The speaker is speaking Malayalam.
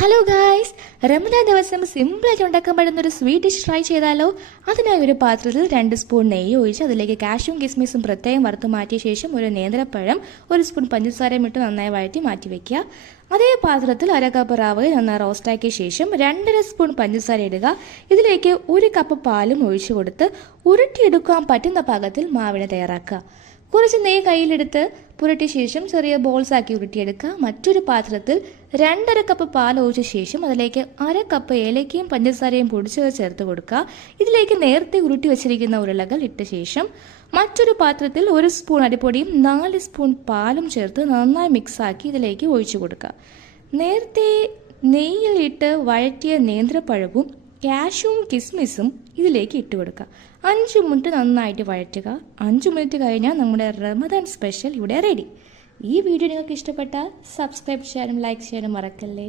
ഹലോ ഗായ്സ്, റമദാൻ ദിവസം സിമ്പിളായിട്ട് ഉണ്ടാക്കാൻ പറ്റുന്ന ഒരു സ്വീറ്റ് ഡിഷ് ട്രൈ ചെയ്താലോ? അതിനായി ഒരു പാത്രത്തിൽ 2 സ്പൂൺ നെയ്യ് ഒഴിച്ച് അതിലേക്ക് കാഷ്യൂം കിസ്മിസും പ്രത്യേകം വറുത്ത് മാറ്റിയ ശേഷം ഒരു നേന്ത്രപ്പഴം 1 സ്പൂൺ പഞ്ചസാരയും ഇട്ട് നന്നായി വഴറ്റി മാറ്റി വയ്ക്കുക. അതേ പാത്രത്തിൽ 1/2 കപ്പ് റവ നന്നായി റോസ്റ്റാക്കിയ ശേഷം 2.5 സ്പൂൺ പഞ്ചസാര ഇടുക. ഇതിലേക്ക് 1 കപ്പ് പാലും ഒഴിച്ചു കൊടുത്ത് ഉരുട്ടിയെടുക്കാൻ പറ്റുന്ന പാകത്തിൽ മാവിനെ തയ്യാറാക്കുക. കുറച്ച് നെയ്യ് കയ്യിലെടുത്ത് പുരട്ടിയ ശേഷം ചെറിയ ബോൾസ് ആക്കി ഉരുട്ടിയെടുക്കുക. മറ്റൊരു പാത്രത്തിൽ 2.5 കപ്പ് പാൽ ഒഴിച്ച ശേഷം അതിലേക്ക് 1/2 കപ്പ് ഏലക്കയും പഞ്ചസാരയും പൊടിച്ചത് ചേർത്ത് കൊടുക്കുക. ഇതിലേക്ക് നേരത്തെ ഉരുട്ടി വെച്ചിരിക്കുന്ന ഉരുളകൾ ഇട്ട ശേഷം മറ്റൊരു പാത്രത്തിൽ 1 സ്പൂൺ അരിപ്പൊടിയും 4 സ്പൂൺ പാലും ചേർത്ത് നന്നായി മിക്സാക്കി ഇതിലേക്ക് ഒഴിച്ചു കൊടുക്കുക. നേരത്തെ നെയ്യിലിട്ട് വഴറ്റിയ നേന്ത്രപ്പഴവും കാഷ്യൂവും കിസ്മിസും ഇതിലേക്ക് ഇട്ട് കൊടുക്കുക. 5 മിനിറ്റ് നന്നായിട്ട് വഴറ്റുക. 5 മിനിറ്റ് കഴിഞ്ഞാൽ നമ്മുടെ റമദാൻ സ്പെഷ്യൽ ഇവിടെ റെഡി. ഈ വീഡിയോ നിങ്ങൾക്ക് ഇഷ്ടപ്പെട്ടാൽ സബ്സ്ക്രൈബ് ചെയ്യാനും ലൈക്ക് ചെയ്യാനും മറക്കല്ലേ.